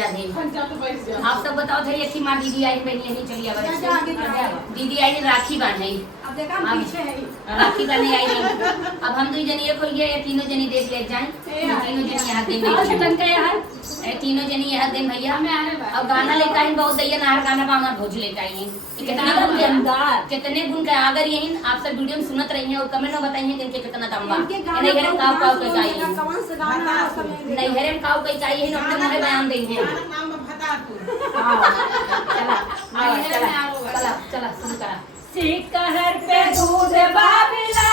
राधे राधे। आप सब बताओ थे एक माँ दीदी आई बहनी यही चली आवा दीदी आई राखी बांधे राखी बांधे आई अब हम दो जनी एक हो गए तीनों जनी देख ले जाए तीनों जनी यहाँ दिन तीनों जनी यहाँ दिन भैया अब गाना लेकर आई बहुत दैया नहर गाना पा हमारे भोज लेकर आई कितने गुण का अगर यही आप सब वीडियो में सुनत रही हैं और कमेंट में बताइए कि कितना दम बा नहीं हरे काव काव के चाहिए नहीं हरे काव के चाहिए हम अपने मुंह बयान देंगे चला चला चला चला शुरू करा सिकहर पे दूध बाबिला